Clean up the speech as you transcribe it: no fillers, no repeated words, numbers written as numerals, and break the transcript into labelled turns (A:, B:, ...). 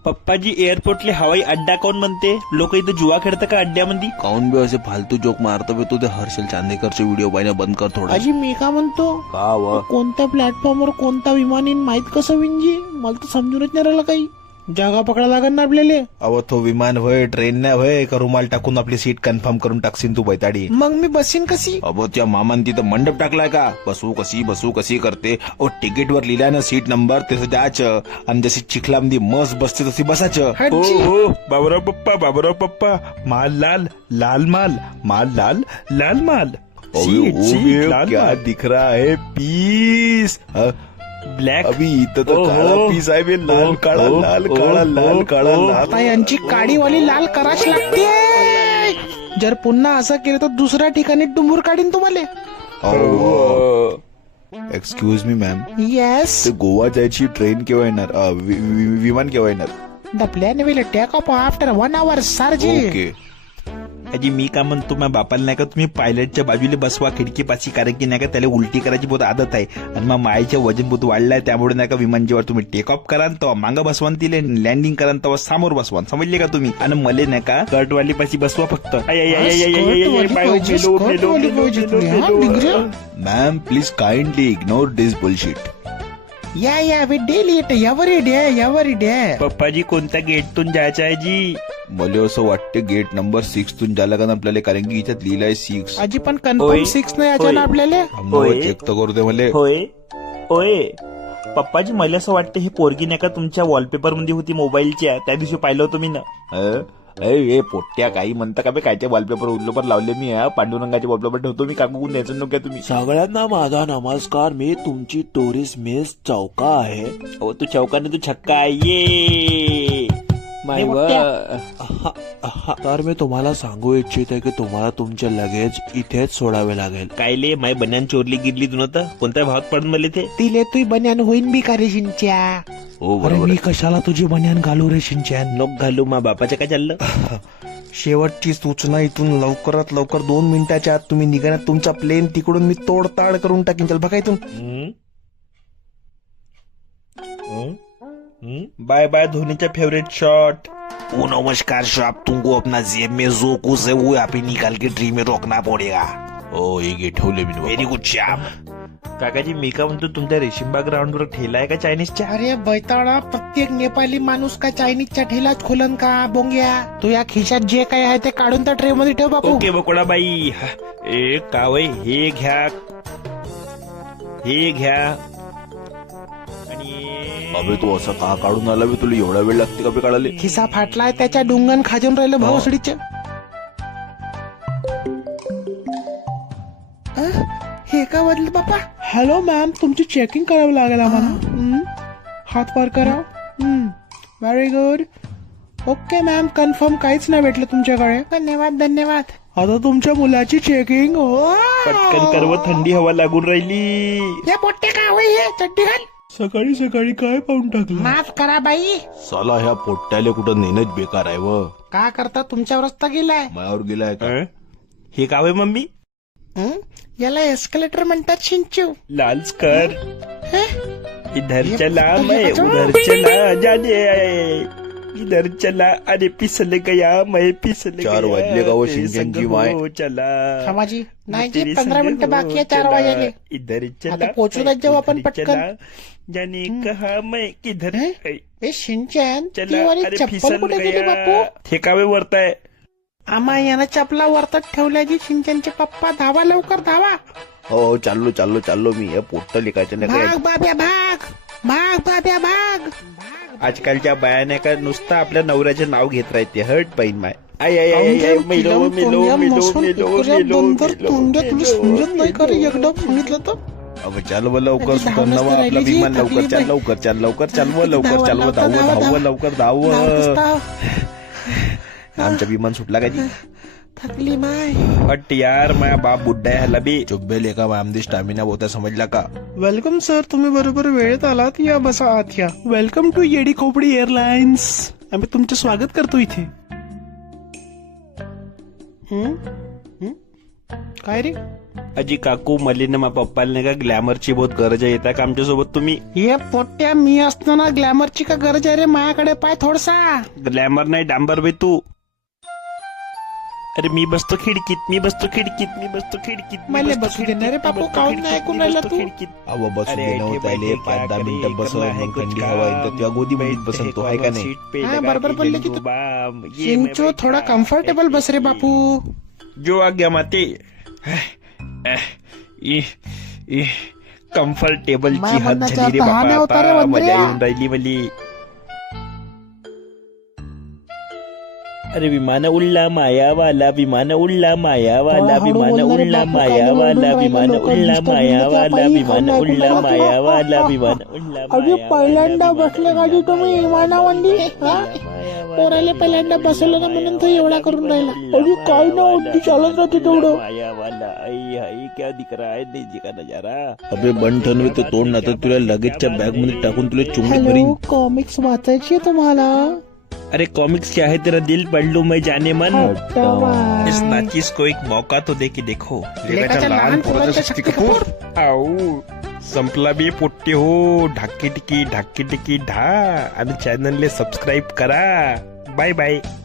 A: पप्पाजी एअरपोर्टले हवाई अड्डा कोण म्हणते? लोक इथं जुवा खेळतं का अड्ड्यामध्ये?
B: काऊन बी असे फालतू जोक मारतो बे तू? ते हर्षल चांदेकरचे व्हिडिओ पाहिजे बंद कर थोडा.
C: अजी मी का म्हणतो
B: का व
C: कोणत्या प्लॅटफॉर्मवर कोणता विमान येईन माहित कसं विंजी? मला तर समजूनच नाही राहिलं काही. जागा पकडा लागेल ना आपल्याला.
D: अव तो विमान होय, ट्रेन नाही होय का रुमाल टाकून आपली सीट कन्फर्म करून टाकशील तू बैताडी?
C: मग मी बसीन कशी?
B: अबो त्या मामान तिथं मंडप टाकलाय का? बसू कशी करते? ओ तिकीट वर लिहिलाय ना सीट नंबर, तसं द्यायचं आणि जशी चिखलामध्ये मस्त बसते तशी बसायचं.
C: हटजी.
D: ओ बाबूराव पप्पा माल लाल लाल माल लाल माल. क्या दिख रहा है? पीस.
A: ब्लॅक
D: अभी इथं तर काळा पीस आहे बे. लाल काळा लाल.
C: आता यांची काडीवाली लाल कराच लागते. जर पुन्हा असं केलं तर दुसऱ्या ठिकाणी डुंबूर काढीन तुम्हाला.
D: Excuse me ma'am,
C: yes.
D: ते गोवा जायची ट्रेन केव्हा येणार? विमान केव्हा येणार?
C: The plane will take off after 1 hour sir ji.
D: Okay.
A: अजी मी का म्हणतो माझ्या बापाला नाही का तुम्ही पायलटच्या बाजूला बसवा खिडकीपाशी, कारण की नाही का त्याला उलटी करायची बहुत आदत आहे आणि मग मायच्या वजन बहुत वाढलाय, त्यामुळे नाही का विमान जेव्हा तुम्ही टेक ऑफ कराल तेव्हा मागं बसवान, तिले लँडिंग कराल तेव्हा समोर बसवान. समजले का तुम्ही? आणि मला नाही का कर्टवाली पाशी बसवा फक्त.
D: Ma'am please kindly ignore this bullshit.
C: Ya we daily it every day.
A: पप्पाजी कोणत्या गेटतून जायचं आहे जी?
D: मला असं वाटतं गेट नंबर 6 तून जायला का आपल्याला, कारण की इथं लिहिलंय 6.
C: आजी पण कन्फर्म 6 नाही याच्या ना आपल्याला.
D: चेक तर करू दे मला.
A: होय पप्पाजी मला असं वाटतं हे पोरगी नाही का तुमच्या वॉलपेपर मध्ये होती मोबाईलच्या, त्या दिवशी पाहिलं होतं मी ना.
D: ए पोट्ट्या काही म्हणता का बे? कायचे वॉलपेपर उल्लोपर लावले मी? पांडुरंगाचे वॉलपेपर ठेवतो मी. काकून द्यायचं नको तुम्ही.
B: सगळ्यांना माझा नमस्कार. मी तुमची टुरिस्ट मिस चौका आहे.
A: हो तू चौकाने तू छक्का आहे. ये
B: तर मी तुम्हाला सांगू इच्छिते की तुम्हाला तुमचे लगेज इथेच सोडावे लागेल.
A: कायले माय बन्यान चोरली गिरली तू नव्हतं? कोणत्या भावात पडून मला ते?
C: तिले तू बन्यान होईन बी का रे शिंच्या?
B: हो
C: अरे
B: बरोबर
C: मी कशाला तुझी बन्यान घालू रे शिंच्यान?
A: नोक घालू मा बापाच्या काय चाललं?
D: शेवटची सूचना, इथून लवकरात लवकर 2 मिनिटाच्या आत तुम्ही निघणार. तुमचा प्लेन तिकडून मी तोडताड करून टाकीन. चल बघा इथून.
A: बाय बाय धोनीचा फेवरेट शॉट.
B: ओ नमस्कार साहब, तुमको अपना जेब में जो कुछ है वो यहाँ पे निकाल के ट्री में रोकना पड़ेगा.
D: ओ ये ठेवले मी.
B: व्हेरी गुड शाप.
A: काकाजी मी का म्हणतो तुमच्या रेशीमबाग ग्राउंड वर ठेला आहे का चायनीजच्या?
C: अरे बैताळा, प्रत्येक नेपाली माणूस का चायनीजच्या ठेलाच खोलन का बोंग्या? तू या खिशात जे काय आहे ते काढून त्या ट्रे मध्ये ठेव बापू.
A: ओके बकोडा बाई. कावय हे घ्या आणि
D: अबे तू असं का काढून आला बे? तुला एवढा वेळ लागते का बे काढाले?
C: खिसा फाटलाय त्याच्या डुंगण खाजून राहिलं भावसडीच. हे का वाजलं बापा? हॅलो मॅम, तुमची चेकिंग करावं लागेल आम्हाला. हात वर करा. Very good. Okay ma'am, confirm काहीच नाही भेटलं तुमच्याकडे. धन्यवाद. आता तुमच्या मुलाची चेकिंग.
A: पटकन करव, थंडी हवा लागून राहिली.
C: हे पोट्टे का होई हे? चड्डी घाल.
D: सकाळी काय पाहून टाकलं?
C: माफ करा बाई.
D: साला ह्या पोट्ट्याले कुठं नेणंच बेकार आहे व.
C: का करता? तुमच्यावर रस्ता गेलाय.
D: मायावर गेलाय का?
A: हे कावय मम्मी?
C: याला एस्केलेटर म्हणतात शिंचू.
A: लाल स्कर. इधर चला मैं उधर चला जाने, इधर चला अरे फिसल गया मैं फिसल गया.
D: 4 वाजले का वो शिंचनची माय?
A: चला
C: समाजी नाही जी, 15 मिनिटं बाकी आहे 4 वाजायले.
A: इधर चला
C: आता पोहोचूनच जाऊ आपण पटकन.
A: जाने कहा मैं किधर
C: ए शिंचन, ती
A: चला
C: वाली
A: अरे
C: चप्पल
A: फिसल
C: कुठे गेली
A: गया.
C: बापू?
A: ठेकावे वरताय.
C: आम्हा यानं चपला वरतात ठेवल्या जी. शिंचनचे पप्पा धावा, लवकर धावा.
D: हो चाललो मी. या पोट्ट लिकायचं नाही
C: भाग बाब्या भाग.
A: आजकालच्या बायाने का नुसतं आपल्या नवऱ्याचे नाव घेत राहते. हट पाहिन माय. आय मेलो.
C: समजत नाही का रे? एकदा सांगितलं तर
D: अब चालव लवकर, सुधारणावा आपला विमान. लवकर धाव. आमचा विमान सुटला का जी?
C: थकली माय.
A: हट यार, माझा बाप बुड्ढा आहे हल्ला बी.
D: चुब्बे लेका आमदी स्टॅमिना होता, समजला का?
C: वेलकम सर, तुम्ही बरोबर वेळेत आलात. या बसा आत या. वेलकम टू येडी खोपडी एअरलाइन्स. आम्ही तुमचे स्वागत करतो इथे. काय रे?
A: अजी काकू मले ना मा पप्पाला नाही का ग्लॅमरची बहुत गरज आहे, येता का आमच्यासोबत तुम्ही?
C: हे पोट्या मी असताना ग्लॅमरची का गरज आहे रे, माझ्याकडे पाय थोडसा.
A: ग्लॅमर नाही डांबर बे तू. अरे मी बसतो खिडकीत, मी बसतो खिडकीत, मी बसतो खिडकीत.
C: मला बसू दे ना रे बापू, काहून नाही ऐकून राहिला तू?
B: अव बसू
A: अरे
B: दे
A: ऐके
B: नव्हतं त्याले
A: बैठे
B: 5-10
A: क्या
B: मिनिटं
A: करे,
B: बसव,
A: करना है
B: मग
A: कुछ
B: थंडी
A: काम,
B: हवा येईल तुझ्या गोदीमध्ये बसन तो, आहे का नाही?
A: सीट पे
C: हाँ,
A: लगा
C: बराबर
A: के
C: बोलले की
A: जल्दी
C: तू.
A: बाम, ये
C: चिंचो
A: मैं
C: थोडा
A: बैठा.
C: कम्फर्टेबल बस रे बापू.
A: जो आ गया माते कम्फर्टेबलची
C: मैं
A: हात
C: म्हणणं
A: झाली रे
C: चाहता हा नाही
A: बाबा,
C: होता रे
A: आता
C: वंद्रे.
A: मजा येऊन राहिली मली. अरे विमान उडला मायावाला, विमान उडला मायावाला,
C: थोडा हळू
A: विमान
C: बोलणार रे
A: उडला
C: बापू, काय
A: मायावाला,
C: बोलून
A: विमान
C: राहिला,
A: उडला
C: लोकं
A: मायावाला,
C: disturb
A: विमान
C: नाही
A: उडला
C: ऐकून
A: मायावाला,
C: राहिला.
A: विमान उडला
C: अरे पहिल्यांदा बसले का जी तुम्ही विमानावंदी? हा? पोराले पहिल्यांदा बसवलं ना म्हणून तो एवढा करून राहिला. अरे काय ना अगदी चालत राहते तेवढं.
A: मायावाला आई आई क्या दिख रहा है नीचे का नजारा.
B: अबे बंठन ते तोंड ना तर तुला लगेचच्या बॅग मध्ये टाकून तुला चुंगडी
C: हॅलो,
B: भरीन.
C: कॉमिक्स वाचायची आहे तुम्हाला?
A: अरे कॉमिक्स क्या है तेरा दिल पढ़ लूं मैं जाने मन.
C: हट्टा
A: इस
C: बाय.
A: नाचीस को एक मौका तो दे की देखो.
C: लेकाच्या लहान पोराच्या शक्ती कपूर.
A: आऊ संपला बी पोट्टे हो. ढाकी टिकी ढा आणि चॅनलले सबस्क्राईब करा. Bye bye.